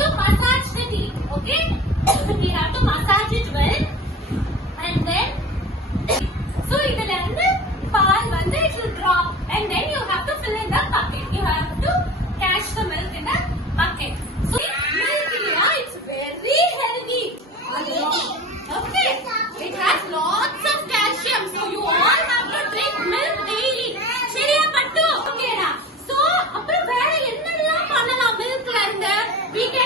to massage the teeth. Okay? We have to massage it well. And then, so இதுல இருந்து பால் வந்து it will drop. And then you have to fill in the bucket. You have to catch the milk in the bucket. So milk here, it's very healthy. Okay? It has lots of calcium. So you all have to drink milk daily. சரியா பட்டு? Okay டா. So அப்புறம் வேற என்னெல்லாம் பண்ணலாம் milkல இருந்து? We can